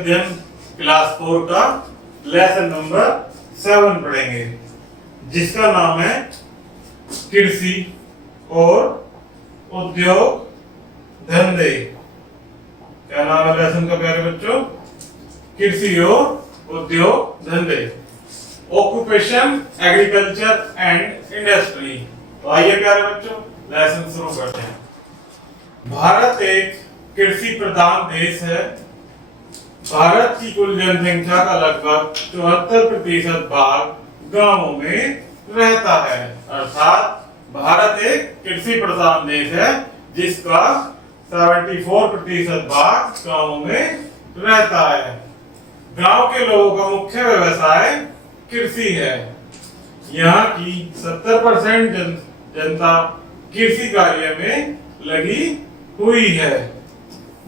अध्ययन क्लास 4 का lesson number 7 पढ़ेंगे, जिसका नाम है कृषि और उद्योग धंधे। क्या नाम है लेसन का प्यारे बच्चों? कृषि और उद्योग धंधे। Occupation, agriculture and industry. तो आइए प्यारे बच्चों लेसन शुरू करते हैं। भारत एक कृषि प्रधान देश है। भारत की कुल जनसंख्या का लगभग 74% भाग गांवों में रहता है। अर्थात भारत एक कृषि प्रधान देश है जिसका 74% भाग गांवों में रहता है। गांव के लोगों का मुख्य व्यवसाय कृषि है। यहाँ की 70% जनता कृषि कार्य में लगी हुई है।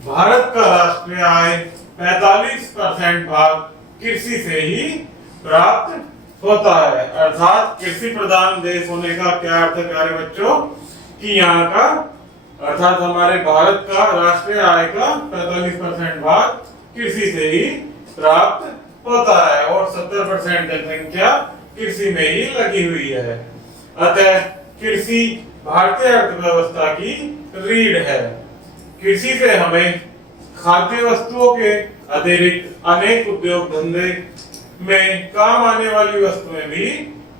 भारत का राष्ट्रीय आय 45% भाग कृषि से ही प्राप्त होता है। अर्थात कृषि प्रधान देश होने का क्या अर्थ है प्यारे बच्चों? कि यहाँ का अर्थात हमारे भारत का राष्ट्रीय आय का 45% भाग कृषि से ही प्राप्त होता है और 70% जनसंख्या कृषि में ही लगी हुई है। अतः कृषि भारतीय अर्थव्यवस्था की रीढ़ है। कृषि से हमें खाद्य वस्तुओं के अतिरिक्त अनेक उद्योग धंधे में काम आने वाली वस्तुएं भी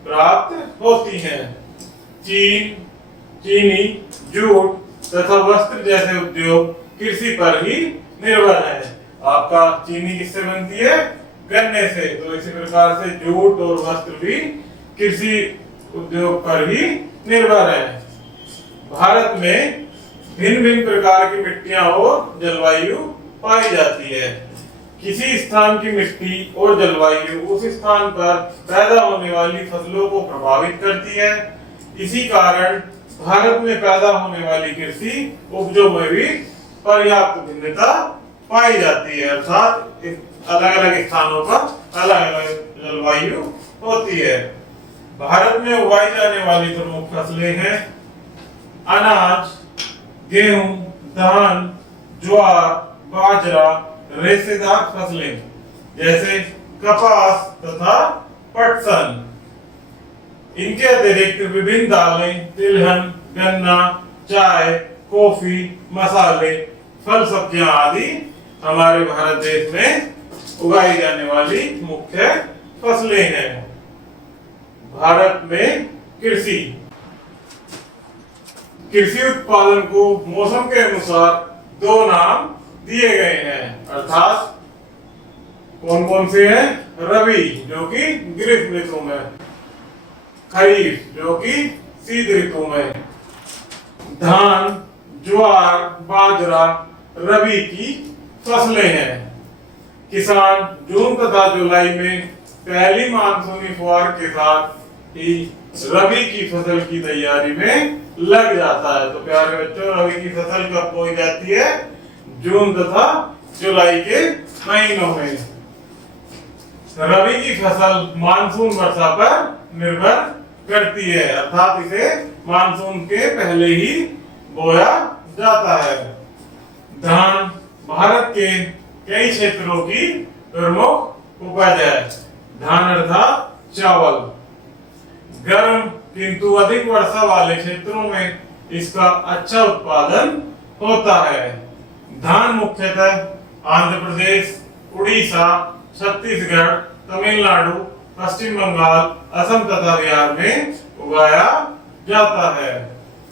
प्राप्त होती हैं। चीनी, जूट तथा वस्त्र जैसे उद्योग कृषि पर ही निर्भर है। आपका चीनी किससे बनती है? गन्ने से। तो इसी प्रकार से जूट और वस्त्र भी कृषि उद्योग पर ही निर्भर है। भारत में भिन्न भिन्न प्रकार की मिट्टियां और जलवायु पाई जाती है। किसी स्थान की मिट्टी और जलवायु उस स्थान पर पैदा होने वाली फसलों को प्रभावित करती है। इसी कारण भारत में पैदा होने वाली कृषि उपजों में भी पर्याप्त भिन्नता पाई जाती है। अर्थात अलग अलग स्थानों पर अलग अलग जलवायु होती है। भारत में उगाई जाने वाली प्रमुख फसलें हैं अनाज, गेहूं, धान, ज्वार, बाजरा, रेशेदार फसलें जैसे कपास तथा पटसन। इनके अतिरिक्त विभिन्न दालें, तिलहन, गन्ना, चाय, कॉफी, मसाले, फल, सब्जियां आदि हमारे भारत देश में उगाई जाने वाली मुख्य फसलें हैं। भारत में कृषि उत्पादन को मौसम के अनुसार दो नाम दिए गए हैं। अर्थात कौन कौन से हैं? रबी जो कि ग्रीष्म ऋतु में, खरीफ जो कि शीत ऋतु में। धान, ज्वार, बाजरा रबी की फसलें हैं। किसान जून तथा जुलाई में पहली मानसूनी फुहार के साथ ही रबी की फसल की तैयारी में लग जाता है। तो प्यारे बच्चों रबी की फसल कब बोई जाती है? जून तथा जुलाई के महीनों में। रबी की फसल मानसून वर्षा पर निर्भर करती है। अर्थात इसे मानसून के पहले ही बोया जाता है। धान भारत के कई क्षेत्रों की प्रमुख उपज है। धान अर्थात चावल। गर्म किंतु अधिक वर्षा वाले क्षेत्रों में इसका अच्छा उत्पादन होता है। धान मुख्यतः आंध्र प्रदेश, उड़ीसा, छत्तीसगढ़, तमिलनाडु, पश्चिम बंगाल, असम तथा बिहार में उगाया जाता है।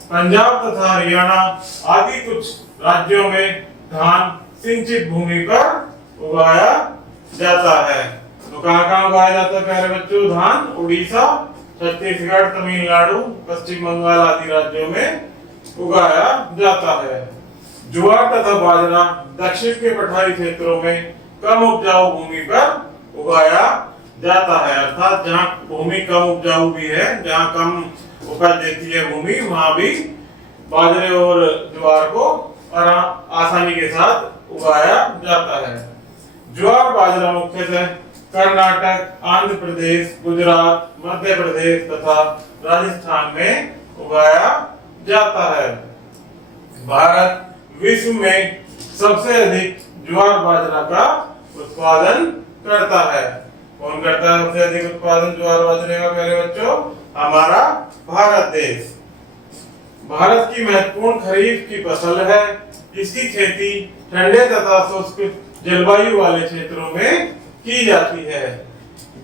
पंजाब तथा हरियाणा आदि कुछ राज्यों में धान सिंचित भूमि पर उगाया जाता है। तो कहाँ उगाया जाता है प्यारे बच्चों? धान उड़ीसा, छत्तीसगढ़, तमिलनाडु, पश्चिम बंगाल आदि राज्यों में उगाया जाता है। ज्वार तथा बाजरा दक्षिण के पठारी क्षेत्रों में कम उपजाऊ भूमि पर उगाया जाता है। अर्थात जहाँ भूमि कम उपजाऊ भी है, जहाँ कम उपज देती है भूमि, वहां भी बाजरे और ज्वार को आसानी के साथ उगाया जाता है। ज्वार बाजरा मुख्यतः कर्नाटक, आंध्र प्रदेश, गुजरात, मध्य प्रदेश तथा राजस्थान में उगाया जाता है। भारत विश्व में सबसे अधिक ज्वार बाजरा का उत्पादन करता है। कौन करता है सबसे अधिक उत्पादन ज्वार बाजरे का प्यारे बच्चों? हमारा भारत देश। भारत की महत्वपूर्ण खरीफ की फसल है। इसकी खेती ठंडे तथा शुष्क जलवायु वाले क्षेत्रों में की जाती है।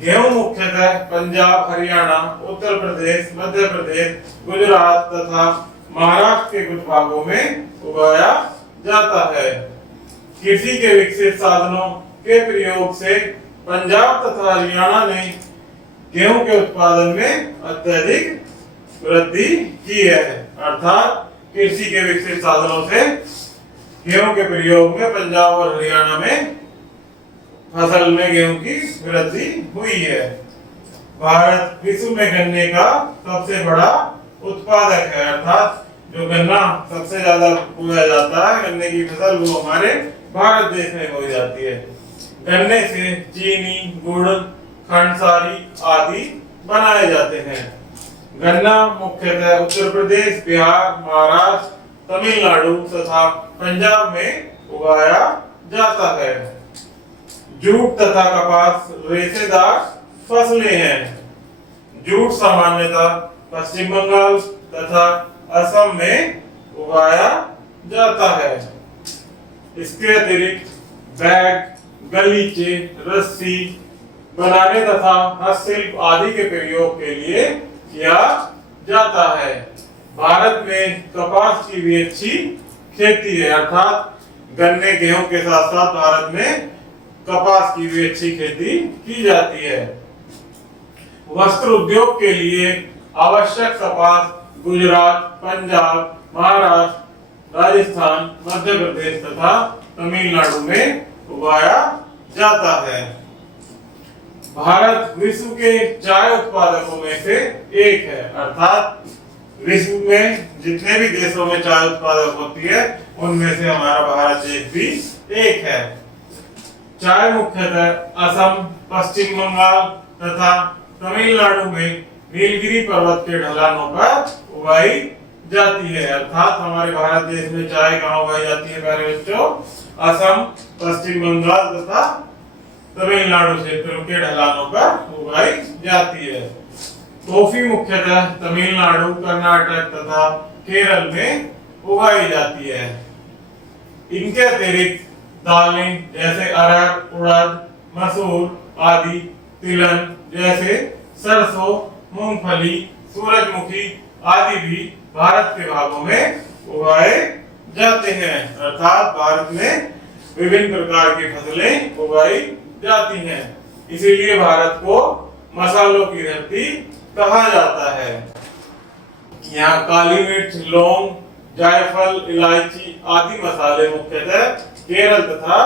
गेहूं मुख्यतः पंजाब, हरियाणा, उत्तर प्रदेश, मध्य प्रदेश, गुजरात तथा महाराष्ट्र के कुछ भागों में उगाया जाता है। कृषि के विकसित साधनों के प्रयोग से पंजाब तथा हरियाणा ने गेहूं के उत्पादन में अत्यधिक वृद्धि की है। अर्थात कृषि के विकसित साधनों से गेहूं के प्रयोग में पंजाब और हरियाणा में फसल में गेहूं की वृद्धि हुई है। भारत विश्व में गन्ने का सबसे बड़ा उत्पादक है। अर्थात जो गन्ना सबसे ज्यादा उगाया जाता है, गन्ने की फसल, वो हमारे भारत देश में बोई जाती है। गन्ने से चीनी, गुड़, खंडसारी आदि बनाए जाते हैं। गन्ना मुख्यतः उत्तर प्रदेश, बिहार, महाराष्ट्र, तमिलनाडु तथा पंजाब में उगाया जाता है। जूट तथा कपास रेशेदार फसलें हैं। जूट सामान्यतः पश्चिम बंगाल तथा असम में उगाया जाता है। इसके अतिरिक्त बैग, गलीचे, रस्सी बनाने तथा हस्तशिल्प आदि के प्रयोग के लिए किया जाता है। भारत में कपास की भी अच्छी खेती है। अर्थात गन्ने, गेहूं के साथ साथ भारत में कपास की भी अच्छी खेती की जाती है। वस्त्र उद्योग के लिए आवश्यक कपास गुजरात, पंजाब, महाराष्ट्र, राजस्थान, मध्य प्रदेश तथा तमिलनाडु में उगाया जाता है। भारत विश्व के चाय उत्पादकों में से एक है। अर्थात विश्व में जितने भी देशों में चाय उत्पादक होती है, उनमें से हमारा भारत देश भी एक है। चाय मुख्यतः असम, पश्चिम बंगाल तथा तमिलनाडु में नीलगिरी पर्वत के ढलानों पर उगाई जाती है। अर्थात हमारे भारत देश में चाय कहाँ उगाई जाती है प्यारे बच्चों? असम, पश्चिम बंगाल तथा तमिलनाडु क्षेत्रों के ढलानों पर उगाई जाती है। कॉफी मुख्यतः तमिलनाडु, कर्नाटक तथा केरल में उगाई जाती है। इनके अतिरिक्त दालें जैसे अरहर, उड़द, मसूर आदि, तिलहन जैसे सरसों, मूंगफली, सूरजमुखी आदि भी भारत के भागों में उगाए जाते हैं। अर्थात भारत में विभिन्न प्रकार की फसलें उगाई जाती हैं। इसीलिए भारत को मसालों की धरती कहा जाता है। यहाँ काली मिर्च, लौंग, जायफल, इलायची आदि मसाले मुख्यतः केरल तथा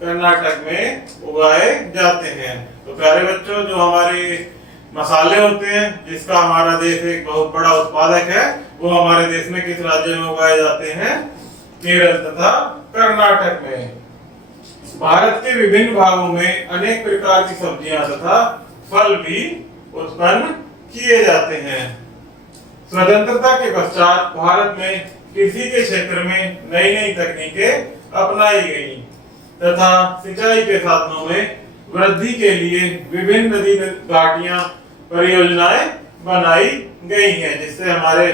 कर्नाटक में उगाए जाते हैं। तो प्यारे बच्चों, जो हमारे मसाले होते हैं, जिसका हमारा देश एक बहुत बड़ा उत्पादक है, वो हमारे देश में किस राज्य में उगाए जाते हैं? केरल तथा कर्नाटक में। भारत के विभिन्न भागों में अनेक प्रकार की सब्जियां तथा फल भी उत्पन्न किए जाते हैं। स्वतंत्रता के पश्चात भारत में कृषि के क्षेत्र में नई नई तकनीकें अपनाई गई तथा सिंचाई के साधनों में वृद्धि के लिए विभिन्न नदी घाटियां परियोजनाएं बनाई गई हैं, जिससे हमारे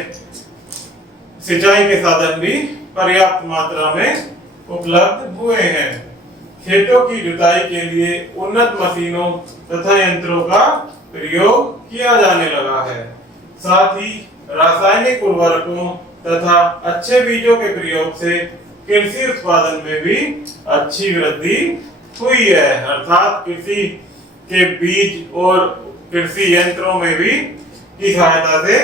सिंचाई के साधन भी पर्याप्त मात्रा में उपलब्ध हुए हैं। खेतों की जुताई के लिए उन्नत मशीनों तथा यंत्रों का प्रयोग किया जाने लगा है। साथ ही रासायनिक उर्वरकों तथा अच्छे बीजों के प्रयोग से कृषि उत्पादन में भी अच्छी वृद्धि हुई है। अर्थात कृषि के बीज और कृषि यंत्रों में भी की सहायता से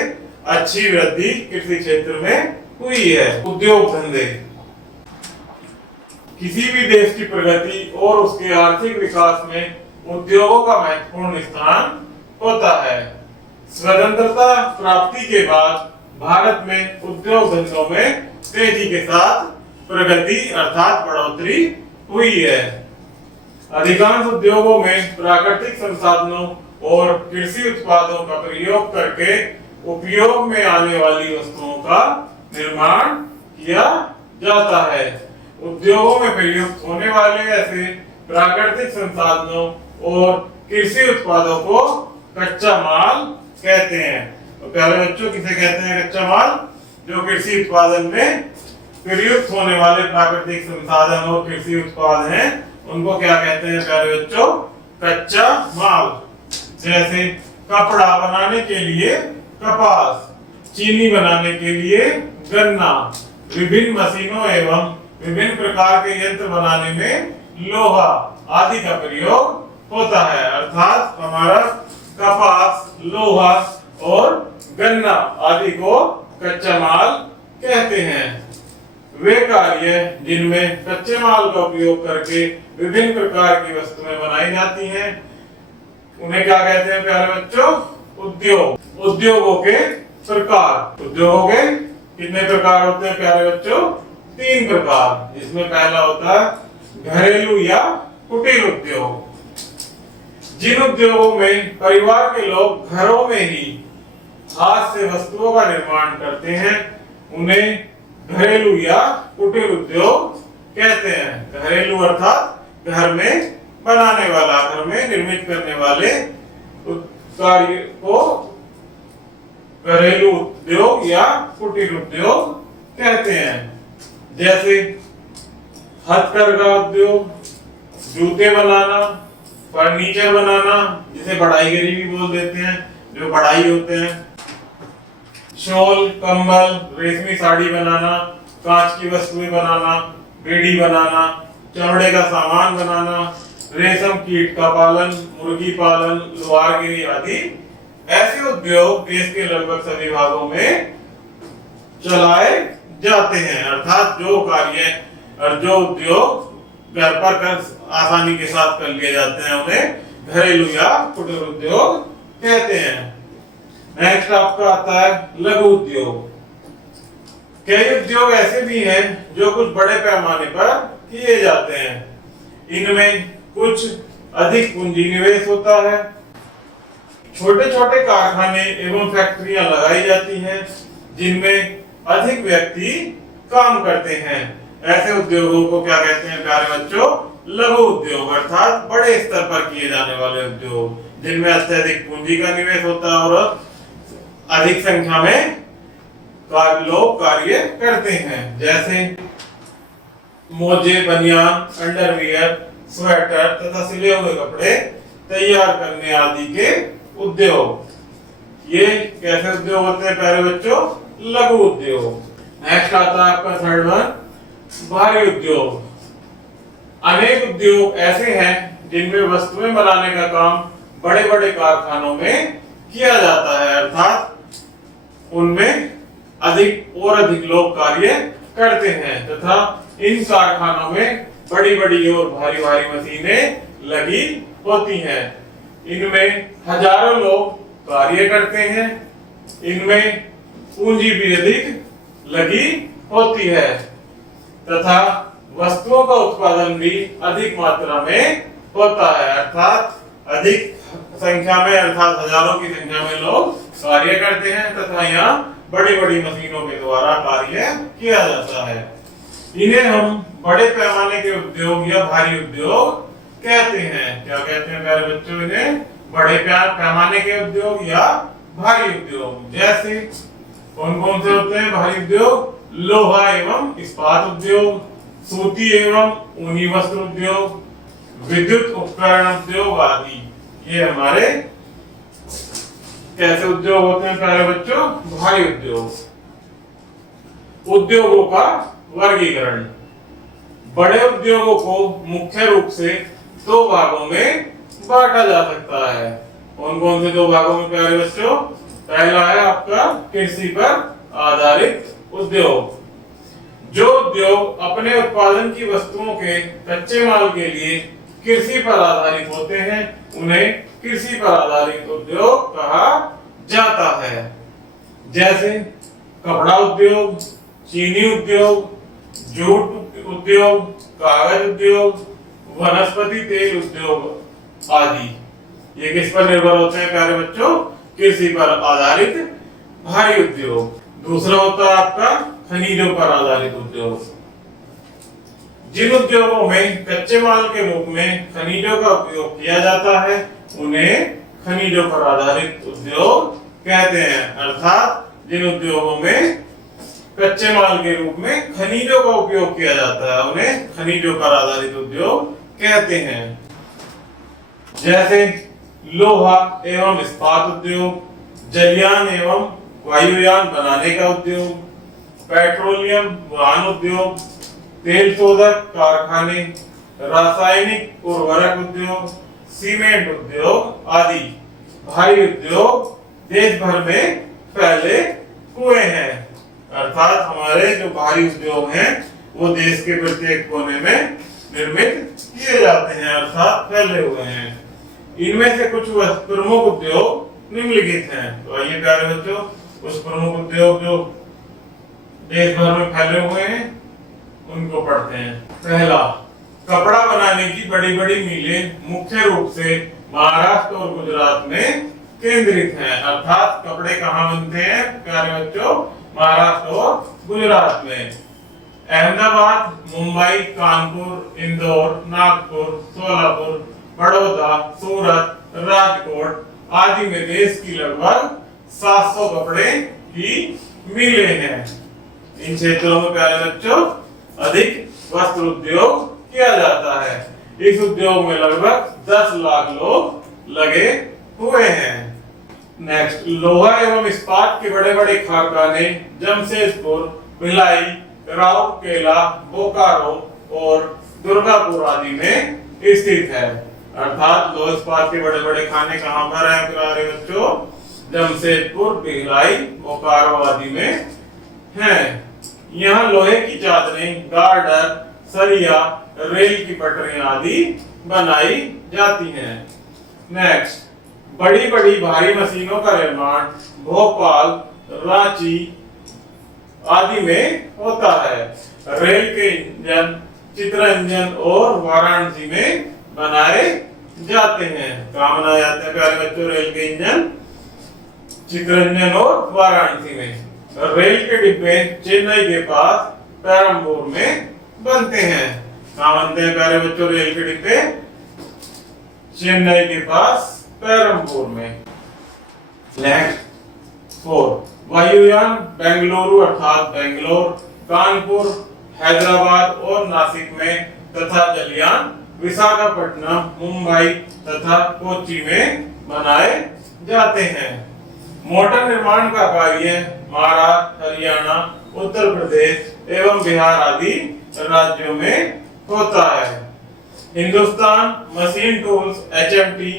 अच्छी वृद्धि कृषि क्षेत्र में हुई है। उद्योग धंधे किसी भी देश की प्रगति और उसके आर्थिक विकास में उद्योगों का महत्वपूर्ण स्थान होता है। स्वतंत्रता प्राप्ति के बाद भारत में उद्योग धंधों में तेजी के साथ प्रगति अर्थात बढ़ोतरी हुई है। अधिकांश उद्योगों में प्राकृतिक संसाधनों और कृषि उत्पादों का प्रयोग करके उपयोग में आने वाली वस्तुओं का निर्माण किया जाता है। उद्योगों में प्रयुक्त होने वाले ऐसे प्राकृतिक संसाधनों और कृषि उत्पादों को कच्चा माल कहते हैं। तो प्यारे बच्चों, किसे कहते हैं कच्चा माल? जो कृषि उत्पादन में प्रयुक्त होने वाले प्राकृतिक संसाधन और कृषि उत्पाद हैं, उनको क्या कहते हैं प्यारे बच्चों? कच्चा माल। जैसे कपड़ा बनाने के लिए कपास, चीनी बनाने के लिए गन्ना, विभिन्न मशीनों एवं विभिन्न प्रकार के यंत्र बनाने में लोहा आदि का प्रयोग होता है। अर्थात हमारा कपास, लोहा और गन्ना आदि को कच्चा माल कहते हैं। वे कार्य जिनमें कच्चे माल का उपयोग करके विभिन्न प्रकार की वस्तुएं बनाई जाती हैं, उन्हें क्या कहते हैं प्यारे बच्चों? उद्योग। उद्योगों के प्रकार। उद्योगों के कितने प्रकार होते हैं प्यारे बच्चों? 3 प्रकार। जिसमें पहला होता है घरेलू या कुटीर उद्योग। जिन उद्योगों में परिवार के लोग घरों में ही हाथ से वस्तुओं का निर्माण करते हैं, उन्हें घरेलू या कुटीर उद्योग कहते हैं। घरेलू अर्थात घर में बनाने वाला, घर में निर्मित करने वाले कार्य को घरेलू उद्योग या कुटीर उद्योग कहते हैं। जैसे हथकरघा उद्योग, जूते बनाना, फर्नीचर बनाना, जिसे बढ़ाईगिरी भी बोल देते हैं, जो बढ़ाई होते हैं, शॉल, कंबल, रेशमी साड़ी बनाना, कांच की वस्तुएं बनाना, बेड़ी बनाना, चमड़े का सामान बनाना, रेशम कीट का पालन, मुर्गी पालन, लोहारगिरी आदि ऐसे उद्योग देश के लगभग सभी भागों में चलाए जाते हैं। अर्थात जो कार्य और जो उद्योग घर पर कर आसानी के साथ कर लिए जाते हैं, उन्हें घरेलू या कुटीर उद्योग कहते हैं। नेक्स्ट आपका आता है लघु उद्योग। कई उद्योग ऐसे भी हैं जो कुछ बड़े पैमाने पर किए जाते हैं। इनमें कुछ अधिक पूंजी निवेश होता है। छोटे छोटे कारखाने एवं फैक्ट्रियां लगाई जाती हैं, जिनमें अधिक व्यक्ति काम करते हैं। ऐसे उद्योगों को क्या कहते हैं प्यारे बच्चों? लघु उद्योग। अर्थात बड़े स्तर पर किए जाने वाले उद्योग, जिनमें अत्यधिक पूंजी का निवेश होता है और अधिक संख्या में लोग कार्य करते हैं। जैसे मोजे, बनियान, अंडरवियर, स्वेटर तथा सिले हुए कपड़े तैयार करने आदि के उद्योग। ये कैसे उद्योग होते हैं प्यारे बच्चों? लघु उद्योग। नेक्स्ट आता है आपका थर्ड वन, भारी उद्योग। अनेक उद्योग ऐसे हैं जिनमें वस्तुएं बनाने का काम बड़े बड़े कारखानों में किया जाता है। अर्थात उनमें अधिक लोग कार्य करते हैं तथा इन कारखानों में बड़ी बड़ी और भारी भारी मशीनें लगी होती हैं। इनमें हजारों लोग कार्य करते हैं। इनमें पूंजी भी अधिक लगी होती है तथा वस्तुओं का उत्पादन भी अधिक मात्रा में होता है। अर्थात अधिक संख्या में, अर्थात हजारों की संख्या में लोग कार्य करते हैं तथा यहाँ बड़ी बड़ी मशीनों के द्वारा कार्य किया जाता है। इन्हें हम बड़े पैमाने के उद्योग या भारी उद्योग कहते हैं। क्या कहते हैं प्यारे बच्चों? इन्हें बड़े पैमाने के उद्योग या भारी उद्योग। जैसे कौन कौन से होते हैं भारी उद्योग? लोहा एवं इस्पात उद्योग, सूती एवं ऊनी वस्त्र उद्योग, विद्युत उपकरण उद्योग आदि। ये हमारे कैसे उद्योग होते हैं प्यारे बच्चों? भारी उद्योग। उद्योगों का वर्गीकरण। बड़े उद्योगों को मुख्य रूप से 2 भागों में बांटा जा सकता है। कौन कौन से 2 भागों में प्यारे बच्चों? पहला है आपका कृषि पर आधारित उद्योग। जो उद्योग अपने उत्पादन की वस्तुओं के कच्चे माल के लिए कृषि पर आधारित होते हैं, उन्हें कृषि पर आधारित उद्योग कहा जाता है। जैसे कपड़ा उद्योग, चीनी उद्योग, जूट उद्योग, कागज उद्योग, वनस्पति तेल उद्योग आदि। ये किस पर निर्भर होते हैं प्यारे बच्चों? कृषि पर आधारित भारी उद्योग। दूसरा होता है आपका खनिजों पर आधारित उद्योग। जिन उद्योगों में कच्चे माल के रूप में खनिजों का उपयोग किया जाता है उन्हें खनिजों पर आधारित उद्योग कहते हैं। अर्थात जिन उद्योगों में कच्चे माल के रूप में खनिजों का उपयोग किया जाता है उन्हें खनिजों पर आधारित उद्योग कहते हैं। जैसे लोहा एवं इस्पात उद्योग, जलयान एवं वायुयान बनाने का उद्योग, पेट्रोलियम वाहन उद्योग, तेल शोधक कारखाने, रासायनिक उर्वरक उद्योग, सीमेंट उद्योग आदि भारी उद्योग देश भर में फैले हुए हैं। अर्थात हमारे जो भारी उद्योग हैं वो देश के प्रत्येक कोने में निर्मित किए जाते हैं अर्थात फैले हुए हैं। इनमें से कुछ प्रमुख उद्योग निम्नलिखित हैं। तो आइए प्यारे बच्चों कुछ प्रमुख उद्योग जो देश भर में फैले हुए हैं उनको पढ़ते हैं। पहला, कपड़ा बनाने की बड़ी बड़ी मिलें मुख्य रूप से महाराष्ट्र और गुजरात में केंद्रित हैं। अर्थात कपड़े कहाँ बनते हैं प्यारे बच्चों? महाराष्ट्र और गुजरात में। अहमदाबाद, मुंबई, कानपुर, इंदौर, नागपुर, सोलापुर, बड़ौदा, सूरत, राजकोट आदि में देश की लगभग 700 कपड़े की मिलें हैं। इन क्षेत्रों में प्यारे बच्चों अधिक वस्त्र उद्योग किया जाता है। इस उद्योग में लगभग 10 लाख लोग लगे हुए हैं। नेक्स्ट, लोहा एवं इस्पात के बड़े बड़े कारखाने जमशेदपुर, भिलाई, राउरकेला, बोकारो और दुर्गापुर आदि में स्थित है। अर्थात लोहा इस्पात के बड़े बड़े खाने कहाँ पर हैं प्यारे बच्चों? जमशेदपुर, भिलाई, बोकारो आदि में हैं। यहाँ लोहे की चादरें, गार्डर, सरिया, रेल की पटरियां आदि बनाई जाती हैं। नेक्स्ट, बड़ी बड़ी भारी मशीनों का निर्माण भोपाल, रांची आदि में होता है। रेल के इंजन चित्ररंजन और वाराणसी में बनाए जाते हैं। कहाँ बनाए जाते हैं प्यारे बच्चों? रेल के इंजन चित्ररंजन और वाराणसी में। रेल के डिब्बे चेन्नई के पास पेरम्बूर में बनते हैं। कहाँ बनते हैं प्यारे बच्चों रेल के डिब्बे? चेन्नई के पास पेरम्बूर में। नेक्स्ट 4, वायुयान बेंगलुरु अर्थात बेंगलोर, कानपुर, हैदराबाद और नासिक में तथा जलयान विशाखापट्टनम, मुंबई तथा कोच्चि में बनाए जाते हैं। मोटर निर्माण का कार्य महाराष्ट्र, हरियाणा, उत्तर प्रदेश एवं बिहार आदि राज्यों में होता है। Hindustan machine tools, HMT,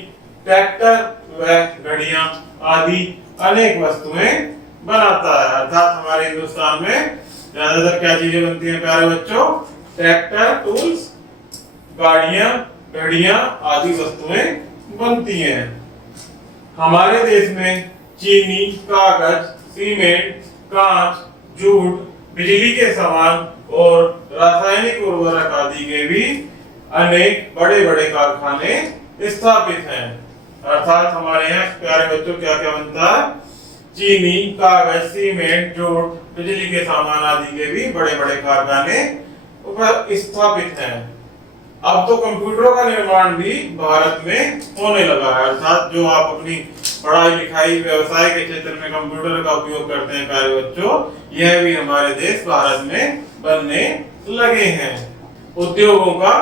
tractor व घड़ियां आदि अनेक वस्तुएं बनाता है। अर्थात हमारे हिंदुस्तान में ज्यादातर क्या चीजें बनती हैं प्यारे बच्चों? ट्रैक्टर, टूल्स, गाड़ियां, घड़ियां आदि वस्तुएं बनती हैं। हमारे देश में चीनी, कागज, सीमेंट, कांच, जूट, बिजली के सामान और रासायनिक उर्वरक आदि के भी अनेक बड़े बड़े कारखाने स्थापित हैं। अर्थात हमारे यहाँ प्यारे बच्चों क्या क्या बनता है? चीनी, कागज, सीमेंट, जूट, बिजली के सामान आदि के भी बड़े बड़े कारखाने स्थापित हैं। अब तो कंप्यूटरों का निर्माण भी भारत में होने लगा है। अर्थात जो आप अपनी पढ़ाई लिखाई व्यवसाय के क्षेत्र में कंप्यूटर का उपयोग करते हैं प्यारे बच्चों, यह भी हमारे देश भारत में बनने लगे हैं। उद्योगों का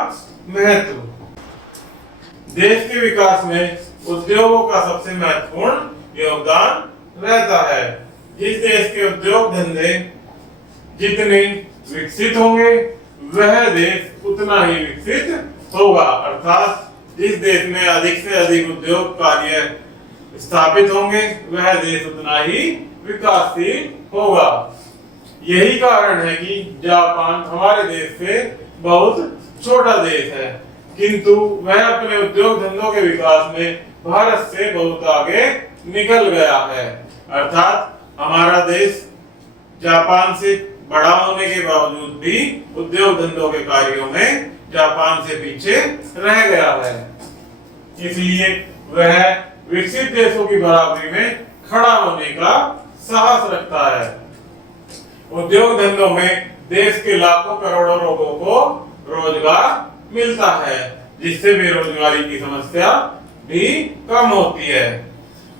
महत्व। देश के विकास में उद्योगों का सबसे महत्वपूर्ण योगदान रहता है। जिस देश के उद्योग धंधे जितने विकसित होंगे वह देश उतना ही विकसित होगा। अर्थात जिस देश में अधिक से अधिक उद्योग कार्य स्थापित होंगे वह देश उतना ही विकासशील होगा। यही कारण है कि जापान हमारे देश से बहुत छोटा देश है, किंतु वह अपने उद्योग धंधों के विकास में भारत से बहुत आगे निकल गया है। अर्थात हमारा देश जापान से बड़ा होने के बावजूद भी उद्योग धंधों के कार्यों में जापान से पीछे रह गया है। इसलिए वह विकसित देशों की बराबरी में खड़ा होने का साहस रखता है। उद्योग धंधों में देश के लाखों करोड़ों लोगों को रोजगार मिलता है, जिससे बेरोजगारी की समस्या भी कम होती है।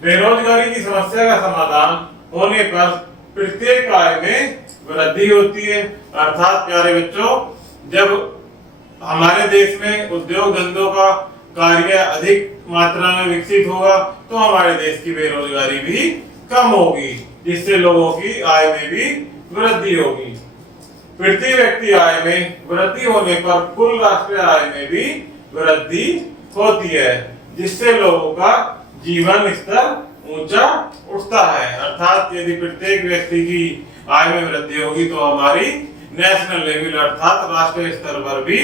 बेरोजगारी की समस्या का समाधान होने पर प्रत्येक आय में वृद्धि होती है। अर्थात प्यारे बच्चों, जब हमारे देश में उद्योग धंधों का कार्य अधिक मात्रा में विकसित होगा तो हमारे देश की बेरोजगारी भी कम होगी, जिससे लोगों की आय में भी वृद्धि होगी। प्रति व्यक्ति आय में वृद्धि होने पर कुल राष्ट्रीय आय में भी वृद्धि होती है, जिससे लोगों का जीवन स्तर ऊंचा उठता है। अर्थात यदि प्रत्येक व्यक्ति की आय में वृद्धि होगी तो हमारी नेशनल लेवल अर्थात राष्ट्रीय स्तर पर भी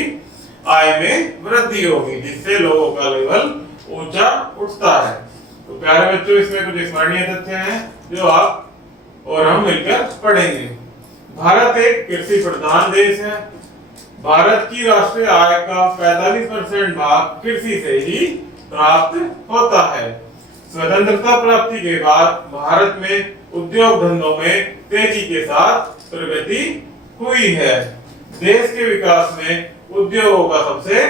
आय में वृद्धि होगी, जिससे लोगों का लेवल ऊंचा उठता है। तो प्यारे बच्चों, इसमें कुछ स्मरणीय तथ्य हैं जो आप और हम मिलकर पढ़ेंगे। भारत एक कृषि प्रधान देश है। भारत की राष्ट्रीय आय का 45% भाग कृषि से ही प्राप्त होता है। स्वतंत्रता प्राप्ति के बाद भारत में उद्योग धंधों में तेजी के साथ प्रगति हुई है। देश के विकास में उद्योगों का सबसे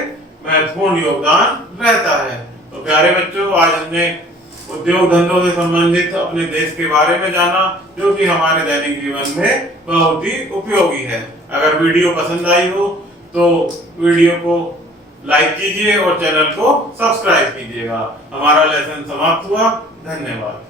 महत्वपूर्ण योगदान रहता है। तो प्यारे बच्चों, आज हमने उद्योग धंधों से संबंधित अपने देश के बारे में जाना, जो कि हमारे दैनिक जीवन में बहुत ही उपयोगी है। अगर वीडियो पसंद आई हो तो वीडियो को लाइक कीजिए और चैनल को सब्सक्राइब कीजिएगा। हमारा लेसन समाप्त हुआ। धन्यवाद।